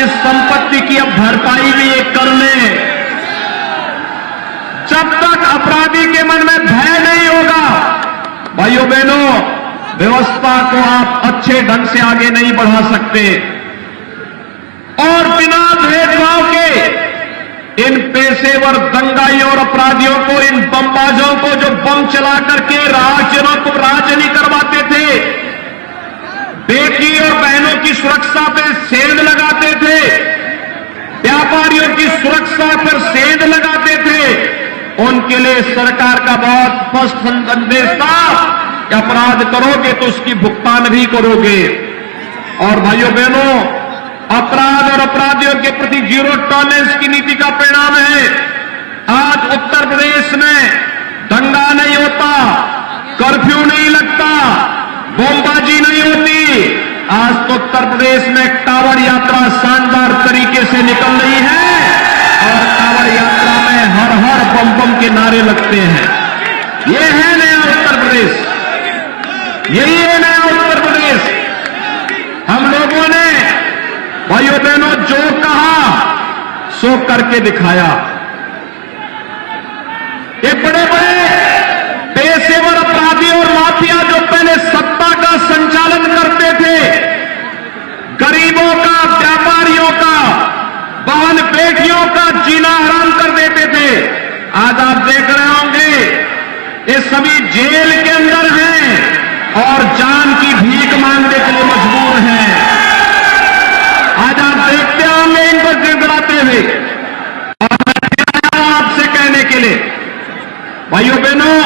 इस संपत्ति की अब भरपाई भी एक कर लें। जब तक अपराधी के मन में भय नहीं होगा, भाइयों बहनों, व्यवस्था को आप अच्छे ढंग से आगे नहीं बढ़ा सकते। और बिना भेदभाव के इन पेशेवर दंगाइयों और अपराधियों को, इन बमबाजों को जो बम चला करके राजजनों को राज नहीं करवाते थे, बेटी और बहनों की सुरक्षा पर सेंध लगाते थे, व्यापारियों की सुरक्षा पर सेंध लगाते थे, उनके लिए सरकार का बहुत स्पष्ट संदेश था कि अपराध करोगे तो उसकी भुगतान भी करोगे। और भाइयों बहनों, अपराध और अपराधियों के प्रति जीरो टॉलरेंस की नीति का परिणाम है आज उत्तर प्रदेश में दंगा नहीं होता, कर्फ्यू नहीं लगता, बमबाजी नहीं होती। आज तो उत्तर प्रदेश में कांवड़ यात्रा शानदार तरीके से निकल रही है और कांवड़ यात्रा में हर हर बम बम के नारे लगते हैं। ये है नया उत्तर प्रदेश, यही है नया उत्तर प्रदेश। हम लोगों ने भाइयों बहनों जो कहा सो करके दिखाया। ये बड़े बड़े पेशेवर अपराधी और माफिया जो पहले सत्ता का संचालन करते थे, गरीबों का, व्यापारियों का, बहन बेटियों का जीना हराम कर देते थे, आज आप देख रहे होंगे ये सभी जेल के अंदर हैं और जान की भीख मांगने के लिए मजबूर हैं। आज आप देखते होंगे इनको गिड़गिड़ाते हुए। और मैं आपसे कहने के लिए, भाइयों बहनों,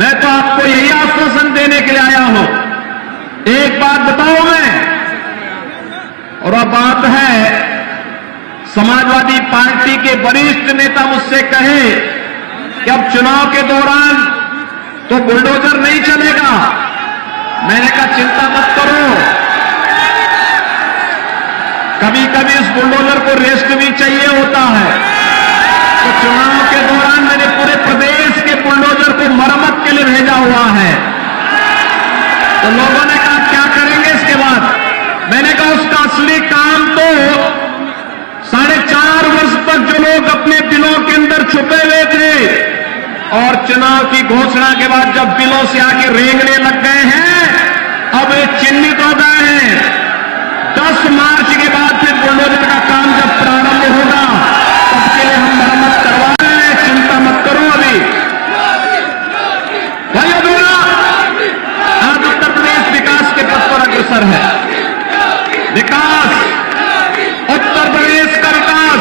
मैं तो आपको यही आश्वासन देने के लिए आया हूं। एक बात बताऊं मैं, और अब बात है, समाजवादी पार्टी के वरिष्ठ नेता मुझसे कहे कि अब चुनाव के दौरान तो बुलडोजर नहीं चलेगा। मैंने कहा चिंता मत करो, कभी कभी इस बुलडोजर को रेस्ट भी चाहिए होता है। तो चुनाव के दौरान मैंने पूरे प्रदेश के बुलडोजर को मरम्मत के लिए भेजा हुआ है। तो लोगों ने कहा क्या करेंगे इसके बाद? मैंने कहा उसका असली काम तो 4.5 वर्ष तक जो लोग अपने बिलों के अंदर छुपे हुए थे और चुनाव की घोषणा के बाद जब बिलों से आके रेंगने लग गए हैं, अब ये चिन्हित हो गए हैं। 10 मार्च के बाद फिर बुलडोजर का काम जब प्रारंभ होगा तब के लिए हम मरम्मत करवा रहे हैं, चिंता मत करो। अभी भाइयों बहनों, आज उत्तर प्रदेश विकास के पथ पर अग्रसर है। विकास, उत्तर प्रदेश का विकास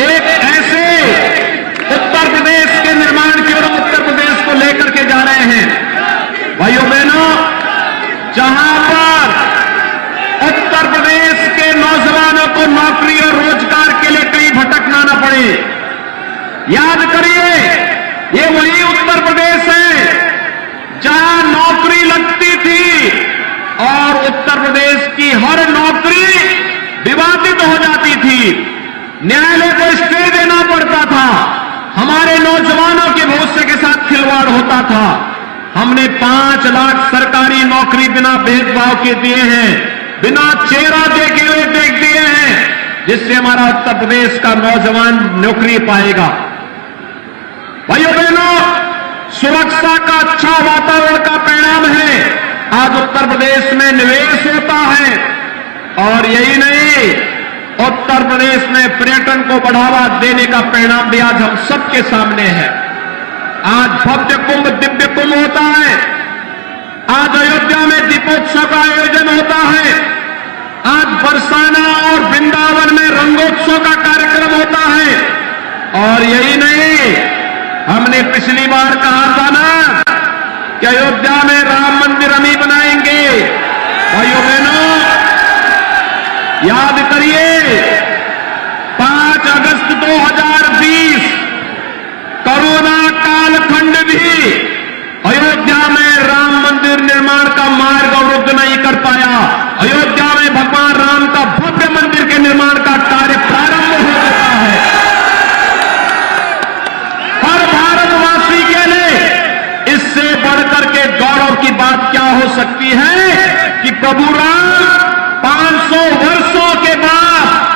एक ऐसे उत्तर प्रदेश के निर्माण की ओर उत्तर प्रदेश को लेकर के जा रहे हैं। भाइयों बहनों, जहां पर उत्तर प्रदेश के नौजवानों को नौकरी और रोजगार के लिए कहीं भटकना न पड़े। याद करिए, ये वही उत्तर प्रदेश है जहां नौकरी लगती थी और उत्तर प्रदेश की हर नौकरी विवादित हो जाती थी, न्यायालय को स्टे देना पड़ता था, हमारे नौजवानों के भविष्य के साथ खिलवाड़ होता था। हमने 5 लाख सरकारी नौकरी बिना भेदभाव के दिए हैं, बिना चेहरा देखे हुए देख दिए हैं, जिससे हमारा उत्तर प्रदेश का नौजवान नौकरी पाएगा। भाइयों बहनों, सुरक्षा का अच्छा वातावरण का परिणाम है आज उत्तर प्रदेश में निवेश होता है। और यही नहीं, उत्तर प्रदेश में पर्यटन को बढ़ावा देने का परिणाम भी आज हम सबके सामने है। आज भव्य कुंभ, दिव्य कुंभ होता है, आज अयोध्या में दीपोत्सव का आयोजन होता है, आज बरसाना और वृंदावन में रंगोत्सव का कार्यक्रम होता है। और यही नहीं, हमने पिछली बार कहा था ना कि अयोध्या में राम मंदिर हम ही बनाएंगे। भाइयों बहनों, याद करिए, 5 अगस्त 2020 कोरोना कालखंड भी अयोध्या में राम मंदिर निर्माण का मार्ग अवरुद्ध नहीं कर पाया। अयोध्या में भगवान राम का भव्य मंदिर के निर्माण का कार्य प्रारंभ हो चुका है। हर भारतवासी के लिए इससे बढ़कर के गौरव की बात क्या हो सकती है कि प्रभु राम 500 वर्षों के बाद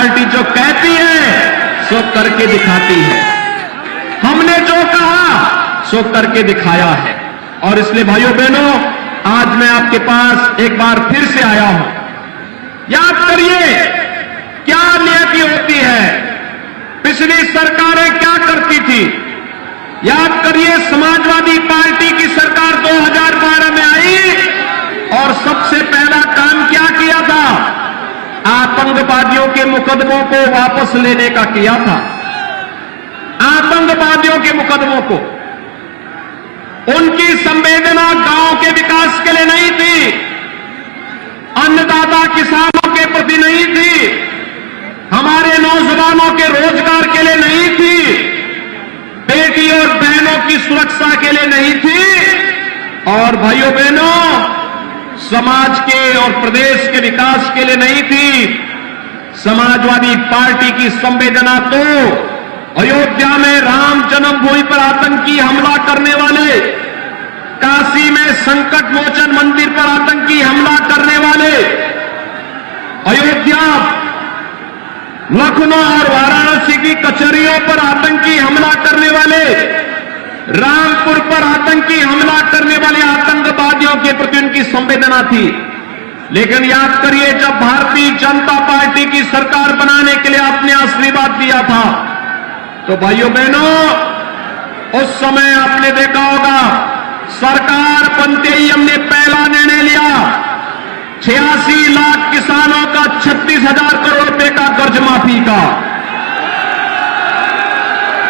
पार्टी जो कहती है सो करके दिखाती है। हमने जो कहा सो करके दिखाया है। और इसलिए भाइयों बहनों, आज मैं आपके पास एक बार फिर से आया हूं। याद करिए क्या नियति होती है, पिछली सरकारें क्या करती थी। याद करिए समाजवादी पार्टी की सरकार 2012 में आई और सबसे पहला काम क्या किया था, आतंकवादियों के मुकदमों को वापस लेने का किया था। आतंकवादियों के मुकदमों को, उनकी संवेदना गांव के विकास के लिए नहीं थी, अन्नदाता किसानों के प्रति नहीं थी, हमारे नौजवानों के रोजगार के लिए नहीं थी, बेटी और बहनों की सुरक्षा के लिए नहीं थी, और भाइयों बहनों समाज के और प्रदेश के विकास के लिए नहीं थी। समाजवादी पार्टी की संवेदना तो अयोध्या में राम जन्मभूमि पर आतंकी हमला करने वाले, काशी में संकट मोचन मंदिर पर आतंकी हमला करने वाले, अयोध्या, लखनऊ और वाराणसी की कचहरियों पर आतंकी हमला करने वाले, रामपुर पर आतंकी हमला करने वाले आतंकवादियों के प्रति उनकी संवेदना थी। लेकिन याद करिए, जब भारतीय जनता पार्टी की सरकार बनाने के लिए आपने आशीर्वाद दिया था, तो भाइयों बहनों उस समय आपने देखा होगा सरकार बनते ही हमने पहला निर्णय लिया 86 लाख किसानों का 36,000 करोड़ रुपए का कर्ज माफी का।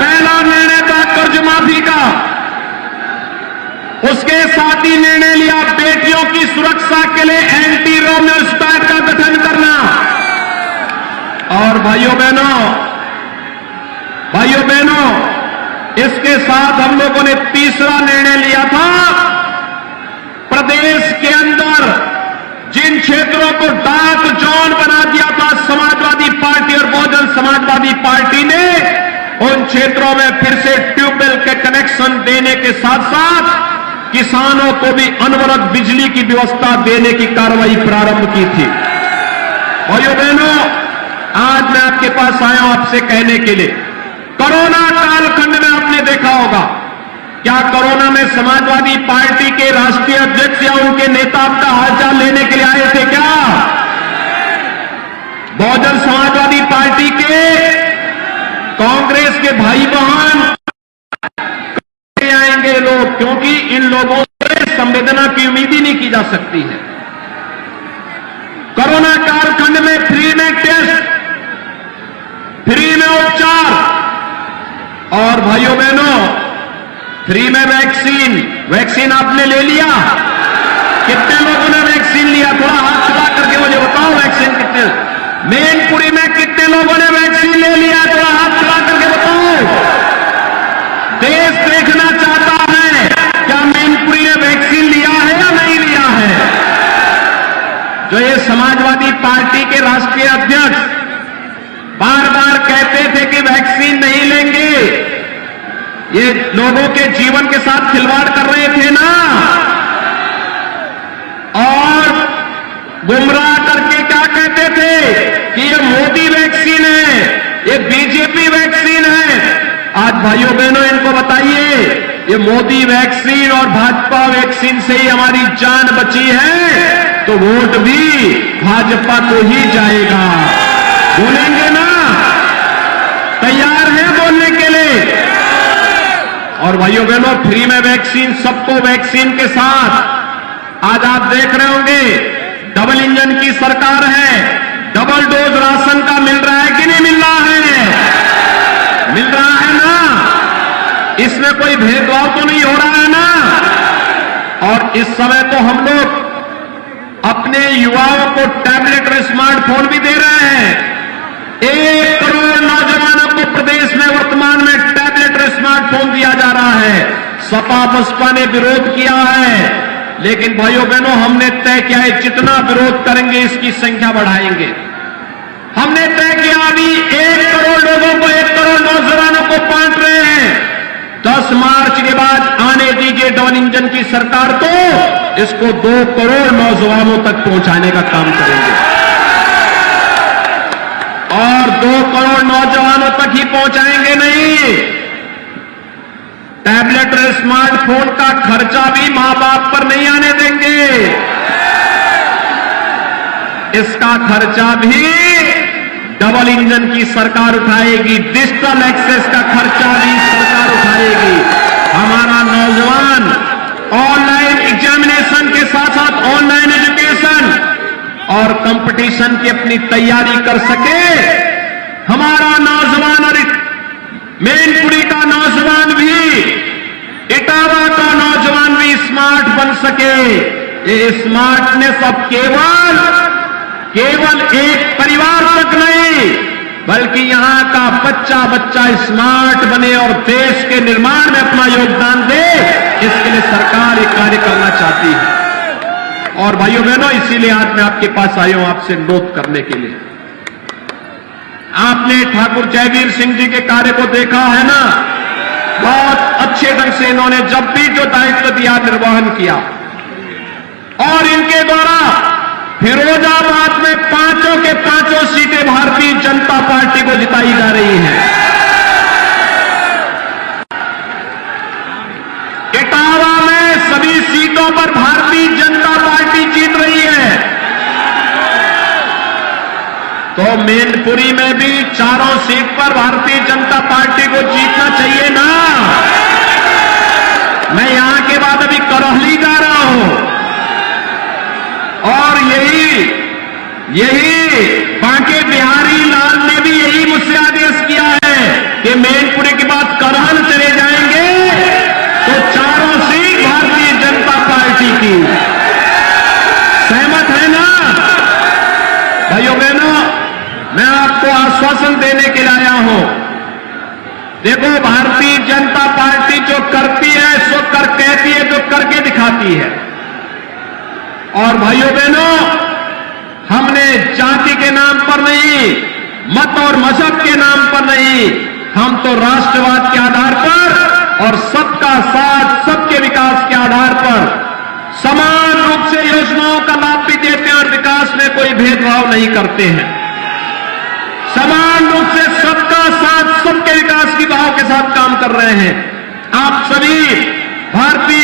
पहला निर्णय था कर्ज माफी का। उसके साथ ही निर्णय लिया बेटियों की सुरक्षा के लिए एंटी रोमियो स्क्वाड का गठन करना। और भाइयों बहनों इसके साथ हम लोगों ने तीसरा निर्णय लिया था, प्रदेश के अंदर जिन क्षेत्रों को डार्क जोन बना दिया था समाजवादी पार्टी और बहुजन समाजवादी पार्टी ने, उन क्षेत्रों में फिर से ट्यूबवेल के कनेक्शन देने के साथ साथ किसानों को भी अनवरत बिजली की व्यवस्था देने की कार्रवाई प्रारंभ की थी। भाइयों बहनों, आज मैं आपके पास आया हूं आपसे कहने के लिए, कोरोना कालखंड में आपने देखा होगा, क्या कोरोना में समाजवादी पार्टी के राष्ट्रीय अध्यक्ष या उनके नेता आपका हालचाल लेने के लिए आए थे क्या? बहुजन समाजवादी पार्टी के, कांग्रेस के भाई बहन आएंगे लोग, क्योंकि इन लोगों से संवेदना की उम्मीद ही नहीं की जा सकती है। कोरोना कालखंड में फ्री में टेस्ट, फ्री में उपचार, और भाइयों बहनों फ्री में वैक्सीन आपने ले लिया? कितने लोगों ने वैक्सीन लिया? थोड़ा हाथ चला करके मुझे बताओ, वैक्सीन कितने? मैनपुरी में कितने लोगों ने वैक्सीन ले लिया? थोड़ा हाथ चला करके बताओ। देश देखना चाहता है क्या मैनपुरी ने वैक्सीन लिया है या नहीं लिया है? जो ये समाजवादी पार्टी के राष्ट्रीय अध्यक्ष बार बार कहते थे कि वैक्सीन नहीं लेंगे, ये लोगों के जीवन के साथ खिलवाड़ कर रहे थे ना, और गुमराह करके क्या कहते थे कि ये मोदी वैक्सीन है, ये बीजेपी वैक्सीन है। आज भाइयों बहनों इनको बताइए, ये मोदी वैक्सीन और भाजपा वैक्सीन से ही हमारी जान बची है, तो वोट भी भाजपा को ही जाएगा। बोलेंगे ना? तैयार है बोलने के लिए? और भाइयों बहनों फ्री में वैक्सीन, सबको वैक्सीन के साथ आज आप देख रहे होंगे डबल इंजन की सरकार है, डबल डोज राशन का मिल रहा है कि नहीं मिल रहा है? मिल रहा है ना? इसमें कोई भेदभाव तो नहीं हो रहा है ना? और इस समय तो हम लोग अपने युवाओं को टैबलेट और स्मार्टफोन भी दे रहे हैं। 1 करोड़ नौजवानों को प्रदेश में वर्तमान में टैबलेट और स्मार्टफोन दिया जा रहा है। सपा बसपा ने विरोध किया है, लेकिन भाइयों बहनों हमने तय किया है जितना विरोध करेंगे इसकी संख्या बढ़ाएंगे। हमने तय किया अभी 1 करोड़ लोगों को, 1 करोड़ नौजवानों को बांट रहे हैं। 10 मार्च के बाद आने दीजिए डबल इंजन की सरकार को, इसको 2 करोड़ नौजवानों तक पहुंचाने का काम करेंगे। और ही पहुंचाएंगे नहीं। टैबलेट और स्मार्टफोन का खर्चा भी मां बाप पर नहीं आने देंगे। इसका खर्चा भी डबल इंजन की सरकार उठाएगी। डिजिटल एक्सेस का खर्चा भी सरकार उठाएगी। हमारा नौजवान ऑनलाइन एग्जामिनेशन के साथ साथ ऑनलाइन एजुकेशन और कंपटीशन की अपनी तैयारी कर सके। हमारा नौजवान और मैनपुरी का नौजवान भी, इटावा का नौजवान भी स्मार्ट बन सके। ये स्मार्टनेस अब केवल एक परिवार तक नहीं, बल्कि यहां का बच्चा बच्चा स्मार्ट बने और देश के निर्माण में अपना योगदान दे, इसके लिए सरकार ये कार्य करना चाहती है। और भाइयों बहनों, इसीलिए आज मैं आपके पास आया हूं आपसे अनुरोध करने के लिए। आपने ठाकुर जयवीर सिंह जी के कार्य को देखा है ना, बहुत अच्छे ढंग से इन्होंने जब भी जो दायित्व दिया निर्वहन किया। और इनके द्वारा फिरोजाबाद में 5 के 5 सीटें भारतीय जनता पार्टी को जिताई जा रही हैं। इटावा में सभी सीटों पर भारतीय जनता पार्टी जीत रही है। तो मैनपुरी में भी 4 सीट पर भारतीय जनता पार्टी को जीतना चाहिए ना। मैं यहां के बाद अभी करौली जा रहा हूं और यही बांके बिहारी लाल ने भी यही मुझसे आदेश किया है कि मैनपुरी के बाद करहल चले जाएंगे तो 4 सीट भारतीय जनता पार्टी की। सहमत है ना भाइयों बहनों? मैं आपको आश्वासन देने के लिए आया हूं। देखो, भारतीय जनता पार्टी जो करती है सो कर कहती है, जो करके दिखाती है। और भाइयों बहनों, हमने जाति के नाम पर नहीं, मत और मजहब के नाम पर नहीं, हम तो राष्ट्रवाद के आधार पर और सबका साथ सबके विकास के आधार पर समान रूप से योजनाओं का लाभ भी देते हैं और विकास में कोई भेदभाव नहीं करते हैं। समान रूप से सबका साथ सबके विकास की भाव के साथ काम कर रहे हैं। आप सभी भारतीय